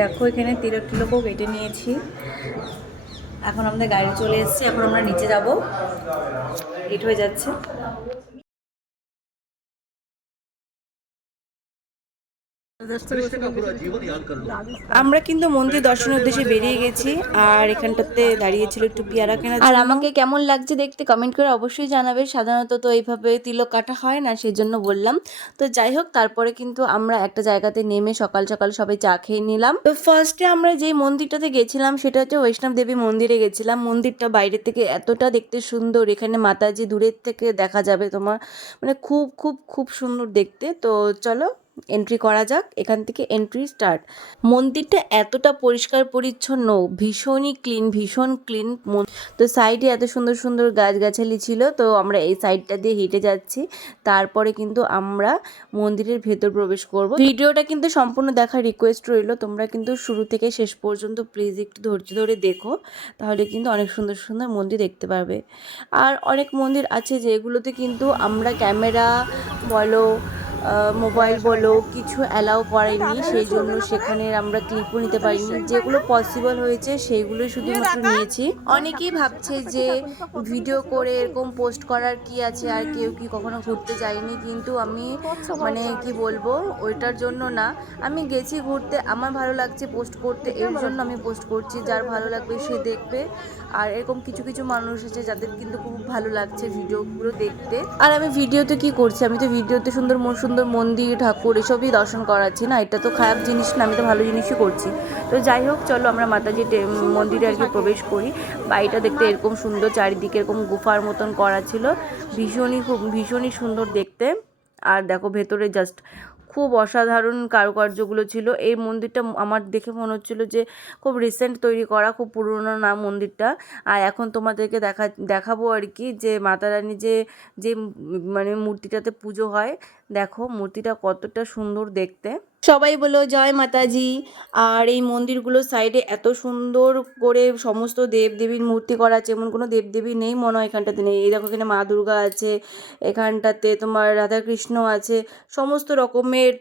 দেখো এখানে তিলক টিলকও কেটে নিয়েছি। এখন আমাদের গাড়ি চলে এসেছে, এখন আমরা নিচে যাব, লেট হয়ে যাচ্ছে। আমরা কিন্তু মন্দির দর্শনের উদ্দেশ্যে বেরিয়ে গেছি, আর এখানটাতে দাঁড়িয়েছিল একটু পেয়ারা কেনার জন্য। আর আমাকে কেমন লাগছে দেখতে কমেন্ট করে অবশ্যই জানাবে। সাধারণত তো এইভাবে তিলক কাটা হয় না, সেই জন্য বললাম। তো যাই হোক, তারপরে কিন্তু আমরা একটা জায়গাতে নেমে সকাল সকাল সবাই চা খেয়ে নিলাম। তো ফার্স্টে আমরা যে মন্দিরটাতে গেছিলাম সেটা হচ্ছে বৈষ্ণব দেবী মন্দিরে গেছিলাম। মন্দিরটা বাইরে থেকে এতটা দেখতে সুন্দর, এখানে মাতাজি দূরের থেকে দেখা যাবে তোমার, মানে খুব খুব খুব সুন্দর দেখতে। তো চলো এন্ট্রি করা যাক, এখান থেকে এন্ট্রি স্টার্ট। মন্দিরটা এতটা পরিষ্কার পরিচ্ছন্ন, ভীষণই ক্লিন, ভীষণ ক্লিন। তো সাইডে এত সুন্দর সুন্দর গাছগাছালি ছিল, তো আমরা এই সাইডটা দিয়ে হেঁটে যাচ্ছি। তারপরে কিন্তু আমরা মন্দিরের ভেতর প্রবেশ করব। ভিডিওটা কিন্তু সম্পূর্ণ দেখার রিকোয়েস্ট রইল, তোমরা কিন্তু শুরু থেকে শেষ পর্যন্ত প্লিজ একটু ধৈর্য ধরে দেখো, তাহলে কিন্তু অনেক সুন্দর সুন্দর মন্দির দেখতে পারবে। আর অনেক মন্দির আছে যেগুলোতে কিন্তু আমরা ক্যামেরা বলো, মোবাইল বলো কিছু অ্যালাউ করেনি, সেই জন্য সেখানে আমরা ক্লিপও নিতে পারিনি। যেগুলো পসিবল হয়েছে সেইগুলোই শুধুমাত্র নিয়েছি। অনেকেই ভাবছে যে ভিডিও করে এরকম পোস্ট করার কি আছে, আর কেউ কি কখনো ঘুরতে যায়নি, কিন্তু আমি মানে কি বলবো, ওইটার জন্য না। আমি গেছি ঘুরতে, আমার ভালো লাগছে পোস্ট করতে, এর জন্য আমি পোস্ট করছি। যার ভালো লাগবে সে দেখবে। আর এরকম কিছু কিছু মানুষ আছে যাদের কিন্তু খুব ভালো লাগছে ভিডিওগুলো দেখতে। আর আমি ভিডিওতে কি করছি, আমি তো ভিডিওতে সুন্দর সুন্দর মন্দির ঠাকুর এসবই দর্শন করাচ্ছি না, এটা তো খারাপ জিনিস না, আমি তো ভালো জিনিসই করছি। তো যাই হোক, চলো আমরা মাতাজি মন্দিরে আর কি প্রবেশ করি। বাড়িটা দেখতে এরকম সুন্দর, চারিদিকে এরকম গুফার মতন করা ছিল, ভীষণই সুন্দর দেখতে। আর দেখো ভেতরে জাস্ট খুব অসাধারণ কারুকার্যগুলো ছিল। এই মন্দিরটা আমার দেখে মনে হচ্ছিলো যে খুব রিসেন্ট তৈরি করা, খুব পুরনো না মন্দিরটা। আর এখন তোমাদেরকে দেখাবো আর কি, যে মাতা রানী যে যে মানে মূর্তিটাতে পুজো হয়, দেখো মূর্তিটা কতটা সুন্দর দেখতে। সবাই বলো জয় মাতাজি। আর এই মন্দিরগুলোর সাইডে এত সুন্দর করে সমস্ত দেবদেবীর মূর্তি করা আছে, এমন কোনো দেবদেবী নেই মনে হয় এখানটাতে নেই। এই দেখো এখানে মা দুর্গা আছে, এখানটাতে তোমার রাধাকৃষ্ণ আছে, সমস্ত রকমের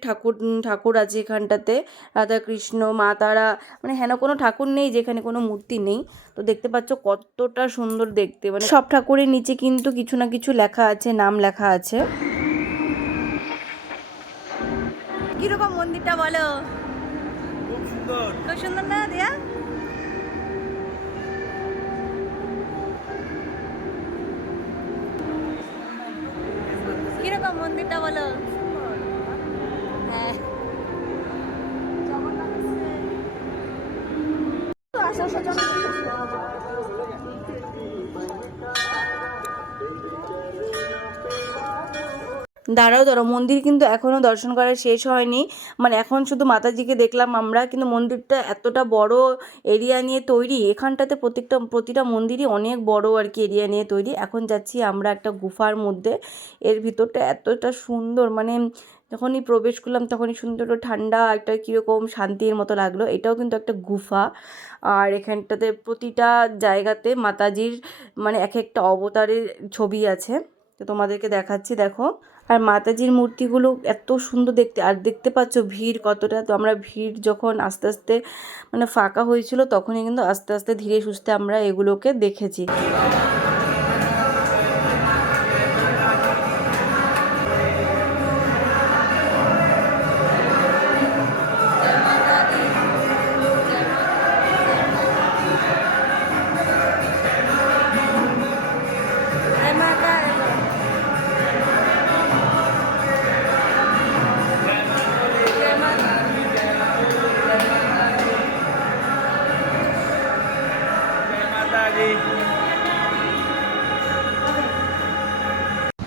ঠাকুর আছে এখানটাতে। রাধাকৃষ্ণ, মা তারা, মানে হেন কোনো ঠাকুর নেই যেখানে কোনো মূর্তি নেই। তো দেখতে পাচ্ছ কতটা সুন্দর দেখতে, মানে সব ঠাকুরের নিচে কিন্তু কিছু না কিছু লেখা আছে, নাম লেখা আছে। কিরকম মন্দিরটা বলো? খুব সুন্দর, খুব সুন্দর না দিয়া? কিরকম মন্দিরটা বলো? হ্যাঁ, দাঁড়াও, মন্দির কিন্তু এখনও দর্শন করা শেষ হয়নি। মানে এখন শুধু মাতাজিকে দেখলাম আমরা, কিন্তু মন্দিরটা এতটা বড় এরিয়া নিয়ে তৈরি, এখানটাতে প্রতিটা মন্দিরই অনেক বড় আর কি এরিয়া নিয়ে তৈরি। এখন যাচ্ছি আমরা একটা গুফার মধ্যে, এর ভিতরটা এতটা সুন্দর, মানে যখনই প্রবেশ করলাম তখনই সুন্দর ঠান্ডা একটা কীরকম শান্তির মতো লাগলো। এটাও কিন্তু একটা গুফা। আর এখানটাতে প্রতিটা জায়গাতে মাতাজির মানে এক একটা অবতারের ছবি আছে, তো তোমাদেরকে দেখাচ্ছি দেখো। আর মাতাজির মূর্তিগুলো এত সুন্দর দেখতে, আর দেখতে পাচ্ছ ভিড় কতটা। তো আমরা ভিড় যখন আস্তে আস্তে মানে ফাঁকা হয়েছিল, তখনই কিন্তু আস্তে আস্তে ধীরে সুস্থে আমরা এগুলোকে দেখেছি।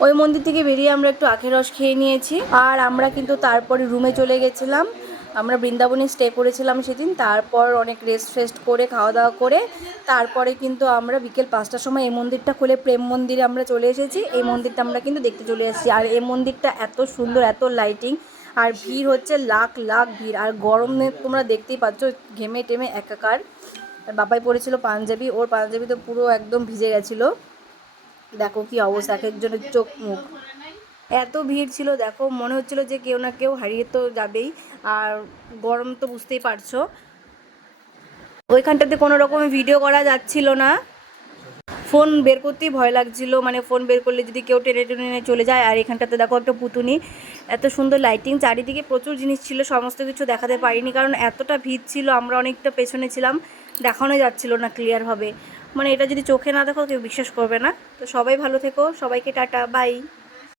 ওই মন্দির থেকে বেরিয়ে আমরা একটু আখের রস খেয়ে নিয়েছি, আর আমরা কিন্তু তারপরে রুমে চলে গেছিলাম। আমরা বৃন্দাবনে স্টে করেছিলাম সেদিন, তারপর অনেক রেস্ট করে খাওয়া দাওয়া করে তারপরে কিন্তু আমরা বিকেল 5টার সময় এই মন্দিরটা খুলে প্রেম মন্দিরে আমরা চলে এসেছি। এই মন্দিরটা আমরা কিন্তু দেখতে চলে এসেছি। আর এই মন্দিরটা এত সুন্দর, এত লাইটিং, আর ভিড় হচ্ছে লাখ লাখ ভিড়। আর গরমে তোমরা দেখতেই পাচ্ছ, ঘেমে টেমে একাকার। আর বাবাই পরেছিল পাঞ্জাবি, ওর পাঞ্জাবি তো পুরো একদম ভিজে গেছিলো। দেখো কি অবস্থা, এক একজনের চোখ মুখ, এত ভিড় ছিল। দেখো মনে হচ্ছিল যে কেউ না কেউ হারিয়ে তো যাবেই। আর গরম তো বুঝতেই পারছো। ওইখানটাতে কোনো রকমের ভিডিও করা যাচ্ছিল না, ফোন বের করতেই ভয় লাগছিল, মানে ফোন বের করলে যদি কেউ টেনে টেনে চলে যায়। আর এখানটাতে দেখো একটা পুতুনি, এত সুন্দর লাইটিং, চারিদিকে প্রচুর জিনিস ছিল, সমস্ত কিছু দেখাতে পারিনি কারণ এতটা ভিড় ছিল, আমরা অনেকটা পেছনে ছিলাম, দেখানো যাচ্ছিল না ক্লিয়ারভাবে। মানে এটা যদি চোখে না দেখো কেউ বিশ্বাস করবে না। তো সবাই ভালো থেকো, সবাইকে টাটা, বাই।